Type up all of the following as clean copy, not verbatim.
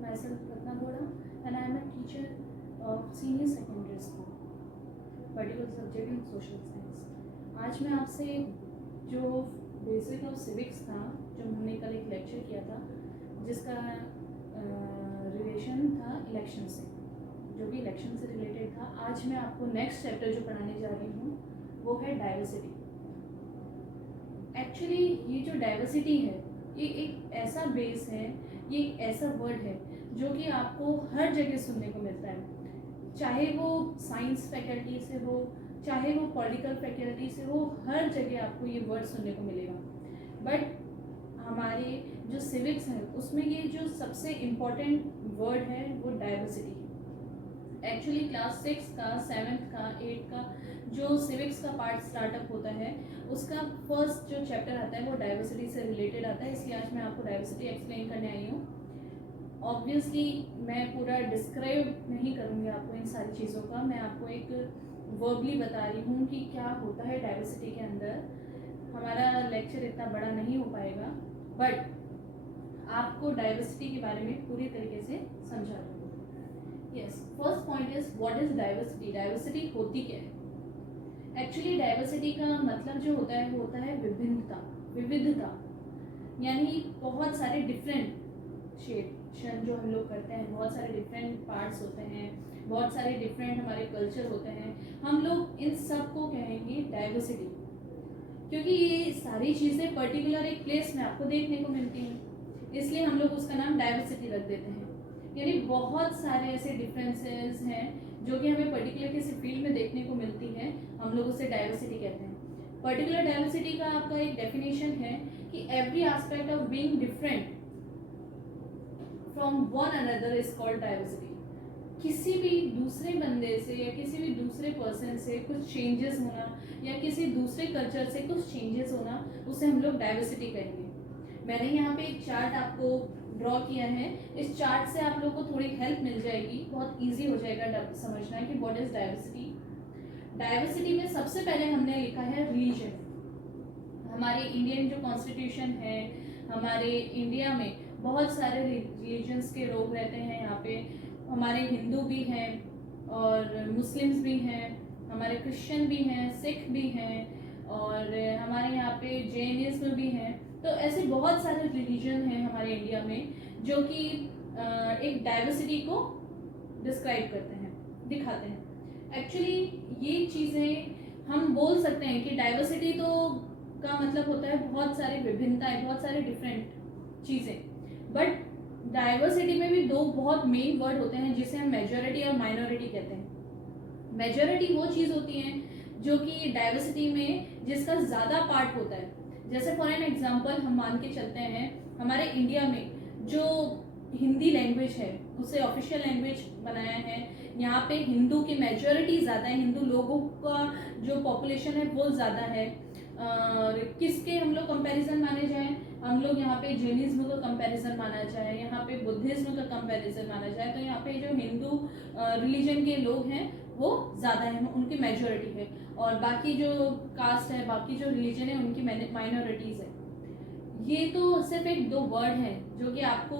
myself Ratna Boda and I am a teacher of senior secondary school, particular subject in social science. आज मैं आपसे जो basic of civics था, जो हमने कल एक लेक्चर किया था जिसका रिलेशन था इलेक्शन से, जो भी इलेक्शन से रिलेटेड था, आज मैं आपको नेक्स्ट चैप्टर जो पढ़ाने जा रही हूँ वो है डाइवर्सिटी। एक्चुअली ये जो डाइवर्सिटी है ये एक ऐसा बेस है, ये एक ऐसा वर्ड है जो कि आपको हर जगह सुनने को मिलता है, चाहे वो साइंस फैकल्टी से हो, चाहे वो पॉलिटिकल फैकल्टी से हो, हर जगह आपको ये वर्ड सुनने को मिलेगा। बट हमारे जो सिविक्स है उसमें ये जो सबसे इम्पोर्टेंट वर्ड है वो डाइवर्सिटी है। एक्चुअली क्लास 6 का, 7th का, 8th का जो सिविक्स का पार्ट स्टार्टअप होता है उसका फर्स्ट जो चैप्टर आता है वो डाइवर्सिटी से रिलेटेड आता है, इसलिए आज मैं आपको डाइवर्सिटी एक्सप्लेन करने आई हूँ। ऑब्वियसली मैं पूरा डिस्क्राइब नहीं करूँगी आपको इन सारी चीज़ों का, मैं आपको एक वर्बली बता रही हूँ कि क्या होता है डाइवर्सिटी के अंदर। हमारा लेक्चर इतना बड़ा नहीं हो पाएगा बट आपको डाइवर्सिटी के बारे में पूरी तरीके से समझा दूँगी। Yes, first point is what is diversity. Diversity होती क्या है? एक्चुअली डाइवर्सिटी का मतलब जो होता है वो होता है विभिन्नता, विविधता, यानी बहुत सारे डिफरेंट शेड जो हम लोग करते हैं, बहुत सारे डिफरेंट पार्ट्स होते हैं, बहुत सारे डिफरेंट हमारे कल्चर होते हैं, हम लोग इन सब को कहेंगे डाइवर्सिटी, क्योंकि ये सारी चीज़ें पर्टिकुलर एक प्लेस में आपको देखने को मिलती हैं, इसलिए हम लोग उसका नाम डाइवर्सिटी रख देते हैं। यानी बहुत सारे ऐसे डिफरेंसेस हैं जो कि हमें पर्टिकुलर किसी फील्ड में देखने को मिलती है, हम लोग उसे डाइवर्सिटी कहते हैं। पर्टिकुलर डाइवर्सिटी का आपका एक डेफिनेशन है कि every aspect of being different from one another is called diversity. किसी भी दूसरे बंदे से या किसी भी दूसरे पर्सन से कुछ चेंजेस होना या किसी दूसरे कल्चर से कुछ चेंजेस होना, उसे हम लोग डाइवर्सिटी कहेंगे। मैंने यहाँ पे एक चार्ट आपको ड्रॉ किया है, इस चार्ट से आप लोग को थोड़ी हेल्प मिल जाएगी, बहुत इजी हो जाएगा समझना कि व्हाट इज डाइवर्सिटी। डाइवर्सिटी में सबसे पहले हमने लिखा है रिलीजन। हमारे इंडियन जो कॉन्स्टिट्यूशन है, हमारे इंडिया में बहुत सारे रिलीजन्स के लोग रहते हैं। यहाँ पे हमारे हिंदू भी हैं और मुस्लिम्स भी हैं, हमारे क्रिश्चियन भी हैं, सिख भी हैं और हमारे यहाँ पे जैनिज्म भी हैं। तो ऐसे बहुत सारे रिलीजन हैं हमारे इंडिया में जो कि एक डाइवर्सिटी को डिस्क्राइब करते हैं, दिखाते हैं। एक्चुअली ये चीज़ें हम बोल सकते हैं कि डाइवर्सिटी तो का मतलब होता है बहुत सारी विभिन्नताएं, बहुत सारे डिफरेंट चीज़ें, बट डाइवर्सिटी में भी दो बहुत मेन वर्ड होते हैं जिसे हम मेजॉरिटी और माइनॉरिटी कहते हैं। मेजॉरिटी वो चीज़ होती है जो कि डाइवर्सिटी में जिसका ज़्यादा पार्ट होता है। जैसे फॉर एन एग्जाम्पल हम मान के चलते हैं हमारे इंडिया में जो हिंदी लैंग्वेज है उसे ऑफिशियल लैंग्वेज बनाया है, यहाँ पे हिंदू की मेजॉरिटी ज़्यादा है, हिंदू लोगों का जो पॉपुलेशन है वो ज़्यादा है। किसके हम लोग कंपैरिजन माने जाए, हम लोग यहाँ पे जैनिज्म का कंपैरिजन माना जाए, यहाँ पे बुद्धिज्म का कंपैरिजन माना जाए, तो यहाँ पे जो हिंदू रिलीजन के लोग हैं वो ज़्यादा है, उनकी मेजॉरिटी है, और बाकी जो कास्ट है, बाकी जो रिलीजन है उनकी माइनॉरिटीज़ है। ये तो सिर्फ एक दो वर्ड हैं जो कि आपको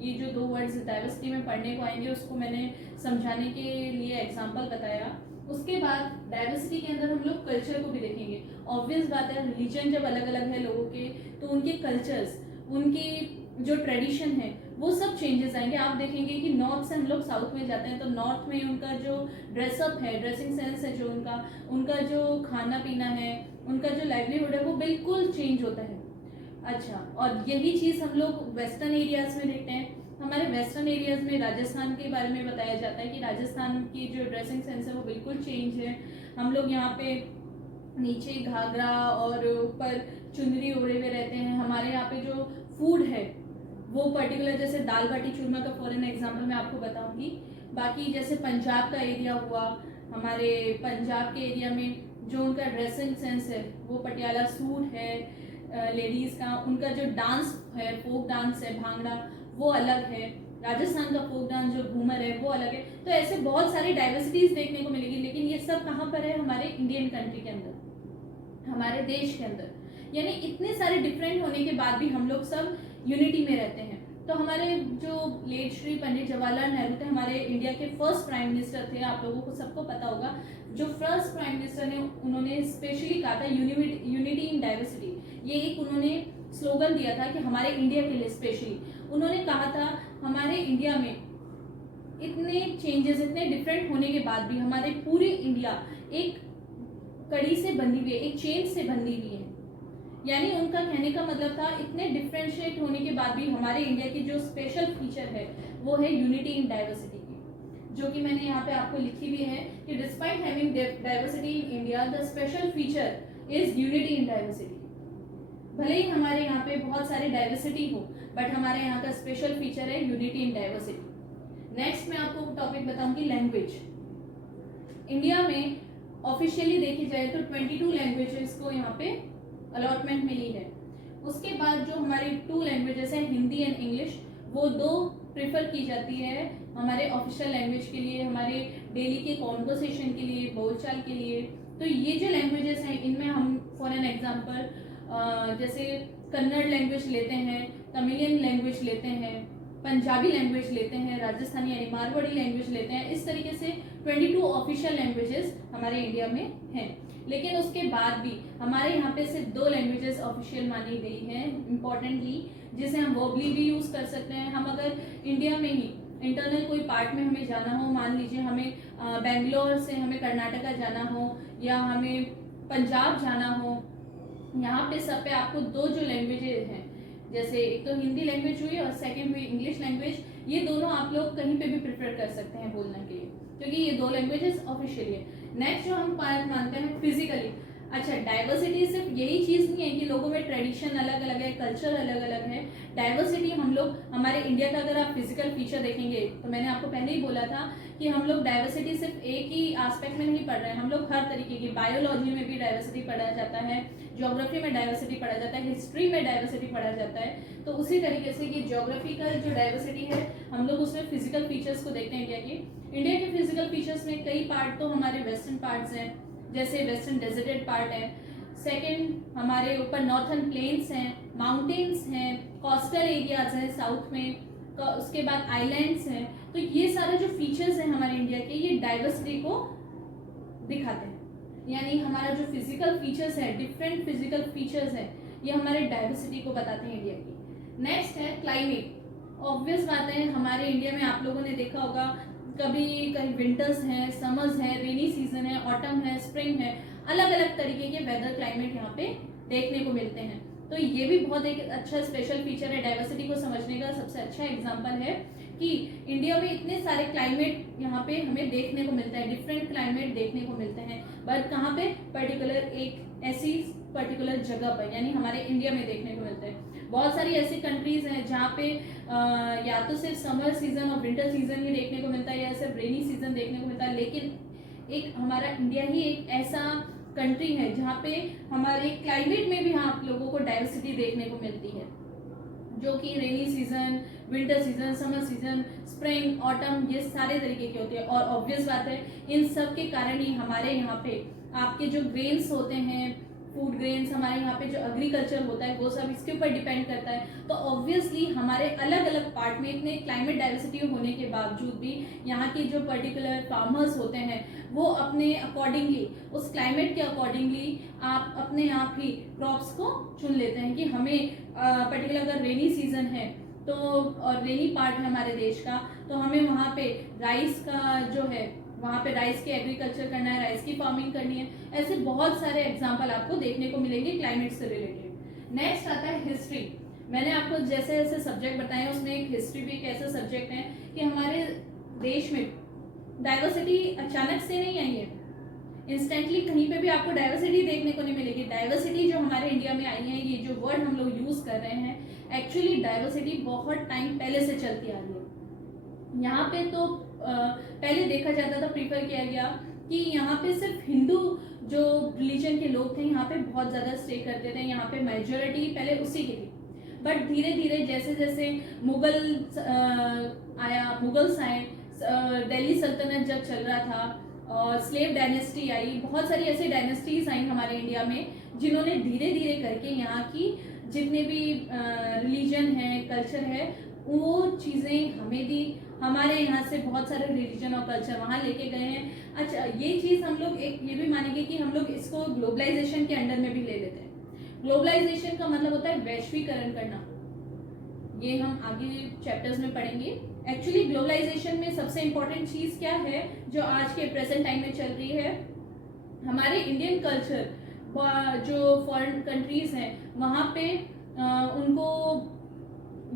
ये जो दो वर्ड्स डाइवर्सिटी में पढ़ने को आएंगे उसको मैंने समझाने के लिए एग्जांपल बताया। उसके बाद डाइवर्सिटी के अंदर हम लोग कल्चर को भी देखेंगे। ऑब्वियस बात है, रिलीजन जब अलग अलग है लोगों के तो उनके कल्चर्स, उनकी जो ट्रेडिशन है वो सब चेंजेस आएंगे। आप देखेंगे कि नॉर्थ से हम लोग साउथ में जाते हैं तो नॉर्थ में उनका जो ड्रेसअप है, ड्रेसिंग सेंस है, जो उनका जो खाना पीना है, उनका जो लाइवलीहुड है वो बिल्कुल चेंज होता है। अच्छा, और यही चीज़ हम लोग वेस्टर्न एरियाज में देखते हैं। हमारे वेस्टर्न एरियाज में राजस्थान के बारे में बताया जाता है कि राजस्थान की जो ड्रेसिंग सेंस है वो बिल्कुल चेंज है। हम लोग यहाँ पे नीचे घाघरा और ऊपर चुनरी ओढ़े हुए रहते हैं। हमारे यहाँ पे जो फूड है वो पर्टिकुलर, जैसे दाल बाटी चूरमा का फॉर एन एग्जाम्पल मैं आपको बताऊंगी। बाकी जैसे पंजाब का एरिया हुआ, हमारे पंजाब के एरिया में जो उनका ड्रेसिंग सेंस है वो पटियाला सूट है लेडीज़ का, उनका जो डांस है, फोक डांस है, भांगड़ा, वो अलग है। राजस्थान का फोक डांस जो घूमर है वो अलग है। तो ऐसे बहुत सारी डाइवर्सिटीज देखने को मिलेगी, लेकिन ये सब कहाँ पर है? हमारे इंडियन कंट्री के अंदर, हमारे देश के अंदर। यानी इतने सारे डिफरेंट होने के बाद भी हम लोग सब यूनिटी में रहते हैं। तो हमारे जो लेट श्री पंडित जवाहरलाल नेहरू थे, हमारे इंडिया के फर्स्ट प्राइम मिनिस्टर थे, आप लोगों को सबको पता होगा। जो फर्स्ट प्राइम मिनिस्टर ने उन्होंने स्पेशली कहा था यूनिटी इन डाइवर्सिटी, ये एक उन्होंने स्लोगन दिया था कि हमारे इंडिया के लिए स्पेशली उन्होंने कहा था हमारे इंडिया में इतने चेंजेस, इतने डिफरेंट होने के बाद भी हमारे पूरी इंडिया एक कड़ी से बंधी हुई है, एक चेन से बंधी हुई है। यानी उनका कहने का मतलब था इतने डिफरेंशिएट होने के बाद भी हमारे इंडिया की जो स्पेशल फीचर है वो है यूनिटी इन डाइवर्सिटी की, जो कि मैंने यहाँ पे आपको लिखी भी है कि despite having diversity in India the special feature is unity in diversity. भले ही हमारे यहाँ पे बहुत सारे डाइवर्सिटी हो, बट हमारे यहाँ का स्पेशल फीचर है यूनिटी इन डाइवर्सिटी। नेक्स्ट मैं आपको टॉपिक बताऊंगी लैंग्वेज। इंडिया में ऑफिशियली देखी जाए तो 22 लैंग्वेजेस को यहाँ पे अलॉटमेंट मिली है। उसके बाद जो हमारी 2 लैंग्वेजेस हैं हिंदी एंड इंग्लिश, वो 2 प्रेफर की जाती है हमारे ऑफिशियल लैंग्वेज के लिए, हमारे डेली के कॉन्वर्सेशन के लिए, बोलचाल के लिए। तो ये जो लैंग्वेजेस हैं इनमें हम फॉर एन एग्जांपल जैसे कन्नड़ लैंग्वेज लेते हैं, तमिलियन लैंग्वेज लेते हैं, पंजाबी लैंग्वेज लेते हैं, राजस्थानी यानी मारवाड़ी लैंग्वेज लेते हैं। इस तरीके से 22 ऑफिशियल लैंग्वेजेस हमारे इंडिया में हैं। लेकिन उसके बाद भी हमारे यहाँ पे सिर्फ 2 लैंग्वेजेस ऑफिशियल मानी गई हैं इम्पोर्टेंटली, जिसे हम वर्बली भी यूज कर सकते हैं। हम अगर इंडिया में ही इंटरनल कोई पार्ट में हमें जाना हो, मान लीजिए हमें बेंगलोर से हमें कर्नाटका जाना हो या हमें पंजाब जाना हो, यहाँ पे सब पे आपको 2 जो लैंग्वेजेस हैं, जैसे एक तो हिंदी लैंग्वेज हुई और सेकंड हुई इंग्लिश लैंग्वेज, ये दोनों आप लोग कहीं पे भी प्रेफर कर सकते हैं बोलने के लिए, क्योंकि ये 2 लैंग्वेजेस ऑफिशियली है। नेक्स्ट जो हम पार्ट मानते हैं फिजिकली। अच्छा, डाइवर्सिटी सिर्फ यही चीज नहीं है कि लोगों में ट्रेडिशन अलग अलग है, कल्चर अलग अलग है। डाइवर्सिटी हम लोग हमारे इंडिया का अगर आप फिजिकल फीचर देखेंगे तो मैंने आपको पहले ही बोला था कि हम लोग डाइवर्सिटी सिर्फ एक ही एस्पेक्ट में नहीं पढ़ रहे हैं, हम लोग हर तरीके की, बायोलॉजी में भी डाइवर्सिटी पढ़ा जाता है, ज्योग्राफी में डाइवर्सिटी पढ़ा जाता है, हिस्ट्री में डाइवर्सिटी पढ़ा जाता है। तो उसी तरीके से ये ज्योग्राफी का जो डाइवर्सिटी है हम लोग उसमें फिजिकल फीचर्स को देखते हैं इंडिया के फिजिकल फीचर्स में कई पार्ट तो हमारे वेस्टर्न पार्ट्स हैं, जैसे वेस्टर्न डेजर्टेड पार्ट है। सेकंड हमारे ऊपर नॉर्थर्न प्लेन्स हैं, माउंटेन्स हैं, कोस्टल एरियाज हैं साउथ में, उसके बाद आइलैंड्स हैं। तो ये सारे जो फीचर्स हैं हमारे इंडिया के, ये डाइवर्सिटी को दिखाते हैं। यानी हमारा जो फिजिकल फीचर्स है, डिफरेंट फिजिकल फीचर्स है, ये हमारे डाइवर्सिटी को बताते हैं इंडिया की। नेक्स्ट है क्लाइमेट। ऑब्वियस बात है, हमारे इंडिया में आप लोगों ने देखा होगा कभी कहीं विंटर्स हैं, समर्स हैं, रेनी सीजन है, ऑटम है, स्प्रिंग है, अलग अलग तरीके के वेदर क्लाइमेट यहाँ पे देखने को मिलते हैं। तो ये भी बहुत एक अच्छा स्पेशल फीचर है, डाइवर्सिटी को समझने का सबसे अच्छा एग्जांपल है कि इंडिया में इतने सारे क्लाइमेट यहाँ पे हमें देखने को मिलता है, डिफरेंट क्लाइमेट देखने को मिलते हैं, बट कहाँ पे पर्टिकुलर एक ऐसी पर्टिकुलर जगह पर, यानी हमारे इंडिया में देखने को मिलते हैं। बहुत सारी ऐसी कंट्रीज हैं जहाँ पे या तो सिर्फ समर सीजन और विंटर सीजन ही देखने को मिलता है या सिर्फ रेनी सीजन देखने को मिलता है, लेकिन एक हमारा इंडिया ही एक ऐसा कंट्री है जहाँ पे हमारे क्लाइमेट में भी आप लोगों को डाइवर्सिटी देखने को मिलती है, जो कि rainy season, winter season, summer season, spring, autumn, ये सारे तरीके के होते हैं। और ऑब्वियस बात है इन सब के कारण ही हमारे यहाँ पे आपके जो ग्रेन्स होते हैं, फूड ग्रेन्स, हमारे यहाँ पे जो एग्रीकल्चर होता है वो सब इसके ऊपर डिपेंड करता है। तो ऑब्वियसली हमारे अलग अलग पार्ट में इतने क्लाइमेट डाइवर्सिटी होने के बावजूद भी यहाँ के जो पर्टिकुलर फार्मर्स होते हैं वो अपने अकॉर्डिंगली, उस क्लाइमेट के अकॉर्डिंगली आप अपने आप ही क्रॉप्स को चुन लेते हैं कि हमें पर्टिकुलर अगर रेनी सीजन है तो, और रेनी पार्ट है हमारे देश का, तो हमें वहाँ पे राइस का जो है, वहाँ पे राइस की एग्रीकल्चर करना है, राइस की फार्मिंग करनी है। ऐसे बहुत सारे एग्जाम्पल आपको देखने को मिलेंगे क्लाइमेट से रिलेटेड। नेक्स्ट आता है हिस्ट्री। मैंने आपको जैसे जैसे सब्जेक्ट बताए उसमें एक हिस्ट्री भी एक ऐसा सब्जेक्ट है कि हमारे देश में डाइवर्सिटी अचानक से नहीं आई है, इंस्टेंटली कहीं पे भी आपको डाइवर्सिटी देखने को नहीं मिलेगी। डाइवर्सिटी जो हमारे इंडिया में आई है, ये जो वर्ड हम लोग यूज कर रहे हैं, एक्चुअली डाइवर्सिटी बहुत टाइम पहले से चलती आ रही है। यहाँ पे तो पहले देखा जाता था, प्रीफर किया गया कि यहाँ पे सिर्फ हिंदू जो रिलीजन के लोग थे यहाँ पे बहुत ज़्यादा स्टे करते थे, यहाँ पे मेजोरिटी पहले उसी की थी। बट धीरे धीरे जैसे जैसे मुगल्स आए, दिल्ली सल्तनत जब चल रहा था और स्लेव डायनेस्टी आई, बहुत सारी ऐसी डायनेस्टीज आई हमारे इंडिया में जिन्होंने धीरे धीरे करके यहाँ की जितने भी रिलीजन है, कल्चर है, वो चीज़ें हमें दी, हमारे यहाँ से बहुत सारे रिलीजन और कल्चर वहाँ लेके गए हैं। अच्छा, ये चीज़ हम लोग एक ये भी मानेंगे कि हम लोग इसको ग्लोबलाइजेशन के अंडर में भी ले लेते हैं। ग्लोबलाइजेशन का मतलब होता है वैश्वीकरण करना, ये हम आगे चैप्टर्स में पढ़ेंगे। एक्चुअली ग्लोबलाइजेशन में सबसे इम्पोर्टेंट चीज़ क्या है जो आज के प्रेजेंट टाइम में चल रही है, हमारे इंडियन कल्चर जो फॉरेन कंट्रीज हैं वहाँ पे उनको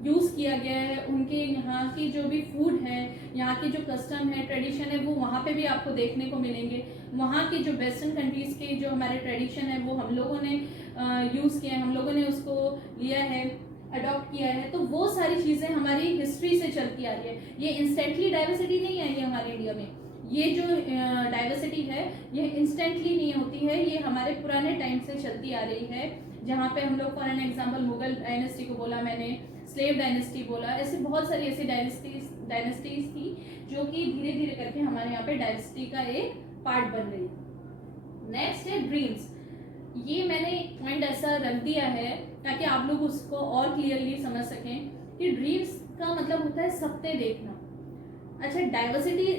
यूज़ किया गया है, उनके यहाँ की जो भी फूड है, यहाँ की जो कस्टम है, ट्रेडिशन है, वो वहाँ पे भी आपको देखने को मिलेंगे। वहाँ के जो वेस्टर्न कंट्रीज़ के जो हमारे ट्रेडिशन है वो हम लोगों ने यूज़ किया है, हम लोगों ने उसको लिया है, अडॉप्ट किया है। तो वो सारी चीज़ें हमारी हिस्ट्री से चलती आ रही है। ये इंस्टेंटली डाइवर्सिटी नहीं आई है हमारे इंडिया में, ये जो डाइवर्सिटी है ये इंस्टेंटली नहीं होती है, ये हमारे पुराने टाइम से चलती आ रही है। जहाँ पे हम लोग for an example Mughal dynasty को बोला मैंने, स्लेव डायनेस्टी बोला, ऐसे बहुत सारी ऐसी डायनेस्टीज थी जो कि धीरे धीरे करके हमारे यहाँ पे डायवर्सिटी का एक पार्ट बन गई। नेक्स्ट है ड्रीम्स। ये मैंने एक पॉइंट ऐसा रख दिया है ताकि आप लोग उसको और क्लियरली समझ सकें कि ड्रीम्स का मतलब होता है सपने देखना। अच्छा, डाइवर्सिटी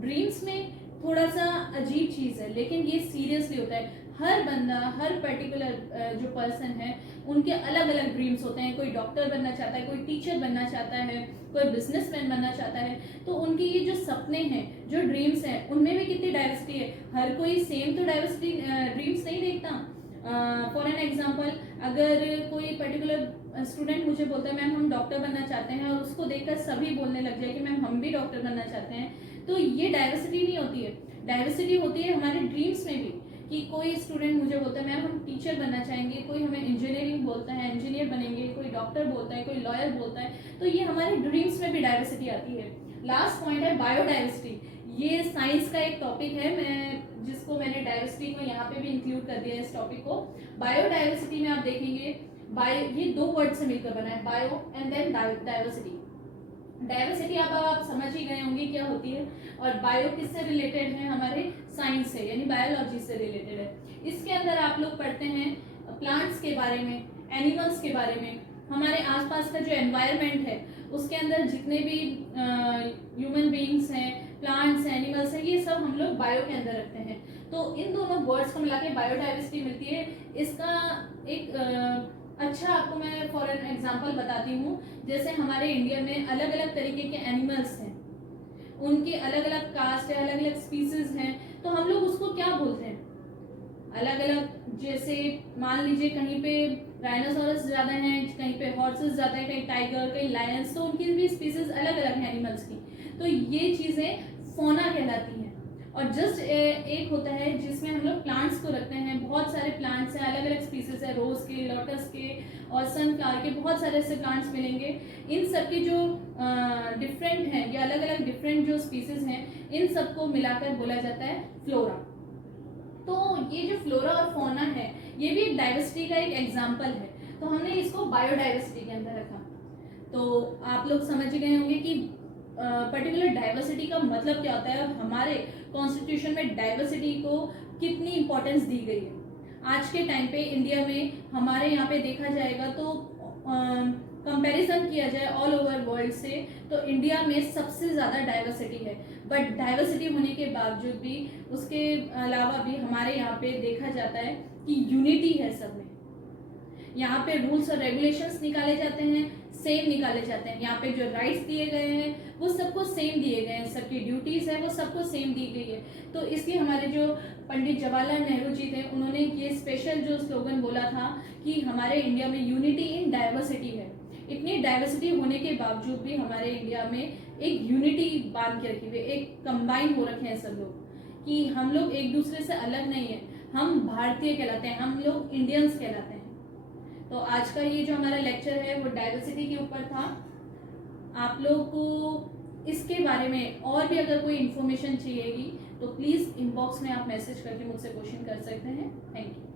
ड्रीम्स में थोड़ा सा अजीब चीज़ है, लेकिन ये सीरियसली होता है। हर बंदा, हर पर्टिकुलर जो पर्सन है उनके अलग अलग ड्रीम्स होते हैं। कोई डॉक्टर बनना चाहता है, कोई टीचर बनना चाहता है, कोई बिजनेसमैन बनना चाहता है। तो उनके ये जो सपने हैं, जो ड्रीम्स हैं, उनमें भी कितनी डाइवर्सिटी है। हर कोई सेम तो डाइवर्सिटी ड्रीम्स नहीं देखता। फॉर एन एग्जाम्पल, अगर कोई पर्टिकुलर स्टूडेंट मुझे बोलता है मैम हम डॉक्टर बनना चाहते हैं, और उसको देखकर सभी बोलने लग जाए कि मैम हम भी डॉक्टर बनना चाहते हैं, तो ये डाइवर्सिटी नहीं होती है। डाइवर्सिटी होती है हमारे ड्रीम्स में भी, कि कोई स्टूडेंट मुझे बोलता है मैम हम टीचर बनना चाहेंगे, कोई हमें इंजीनियरिंग बोलता है, इंजीनियर बनेंगे, कोई डॉक्टर बोलता है, कोई लॉयर बोलता है। तो ये हमारे ड्रीम्स में भी डाइवर्सिटी आती है। लास्ट पॉइंट है बायोडाइवर्सिटी। ये साइंस का एक टॉपिक है, मैंने डाइवर्सिटी को यहाँ पे भी इंक्लूड कर दिया है इस टॉपिक को। बायोडाइवर्सिटी में आप देखेंगे, बायो ये दो वर्ड से मिलकर बना है, bio and then diversity. Diversity आप समझ ही गए होंगे क्या होती है, और बायो किससे रिलेटेड है, हमारे साइंस से यानी बायोलॉजी से रिलेटेड है। इसके अंदर आप लोग पढ़ते हैं प्लांट्स के बारे में, एनिमल्स के बारे में, हमारे आसपास का जो एनवायरनमेंट है उसके अंदर जितने भी ह्यूमन बीइंग्स हैं, प्लांट्स हैं, एनिमल्स हैं, ये सब हम लोग बायो के अंदर रखते हैं। तो इन दोनों वर्ड्स को मिला के बायोडाइवर्सिटी मिलती है। इसका एक अच्छा आपको मैं फॉर एन एग्जांपल बताती हूँ। जैसे हमारे इंडिया में अलग अलग तरीके के एनिमल्स हैं, उनके अलग अलग कास्ट है, अलग अलग स्पीसीज हैं, तो हम लोग उसको क्या बोलते हैं अलग अलग। जैसे मान लीजिए कहीं पे राइनोसोरस ज्यादा हैं, कहीं पे हॉर्सेस ज्यादा है, कहीं टाइगर, कहीं लायंस, तो उनकी भी स्पीसीज अलग अलग हैं एनिमल्स की। तो ये चीजें फौना कहलाती हैं। और जस्ट एक होता है जिसमें हम लोग प्लांट्स को रखते हैं, बहुत सारे प्लांट्स हैं, अलग अलग स्पीसीज है, रोज के, लोटस के और सनफ्लावर के, बहुत सारे ऐसे प्लांट्स मिलेंगे। इन सब के जो डिफरेंट हैं या अलग अलग डिफरेंट जो स्पीसीज हैं, इन सबको मिलाकर बोला जाता है फ्लोरा। तो ये जो फ्लोरा और फौना है ये भी एक डाइवर्सिटी का एक एग्जाम्पल है, तो हमने इसको बायोडाइवर्सिटी के अंदर रखा। तो आप लोग समझ गए होंगे कि पर्टिकुलर डाइवर्सिटी का मतलब क्या होता है और हमारे कॉन्स्टिट्यूशन में डाइवर्सिटी को कितनी इंपॉर्टेंस दी गई है। आज के टाइम पे इंडिया में हमारे यहाँ पे देखा जाएगा तो कंपैरिजन किया जाए ऑल ओवर वर्ल्ड से, तो इंडिया में सबसे ज़्यादा डाइवर्सिटी है। बट डाइवर्सिटी होने के बावजूद भी, उसके अलावा भी हमारे यहाँ पे देखा जाता है कि यूनिटी है सब में। यहाँ पे रूल्स और रेगुलेशंस निकाले जाते हैं, सेम निकाले जाते हैं। यहाँ पे जो राइट्स दिए गए हैं वो सबको सेम दिए गए हैं, सबकी ड्यूटीज है वो सबको सेम दी गई है। तो इसलिए हमारे जो पंडित जवाहरलाल नेहरू जी थे, उन्होंने ये स्पेशल जो स्लोगन बोला था कि हमारे इंडिया में यूनिटी इन डाइवर्सिटी है। इतनी डाइवर्सिटी होने के बावजूद भी हमारे इंडिया में एक यूनिटी बांध के रखी हुई, एक कंबाइन हो रखे हैं सब लोग, कि हम लोग एक दूसरे से अलग नहीं है, हम भारतीय कहलाते हैं, हम लोग इंडियंस कहलाते हैं। तो आज का ये जो हमारा लेक्चर है वो डाइवर्सिटी के ऊपर था। आप लोग को इसके बारे में और भी अगर कोई इन्फॉर्मेशन चाहिएगी तो प्लीज़ इनबॉक्स में आप मैसेज करके मुझसे क्वेश्चन कर सकते हैं। Thank you.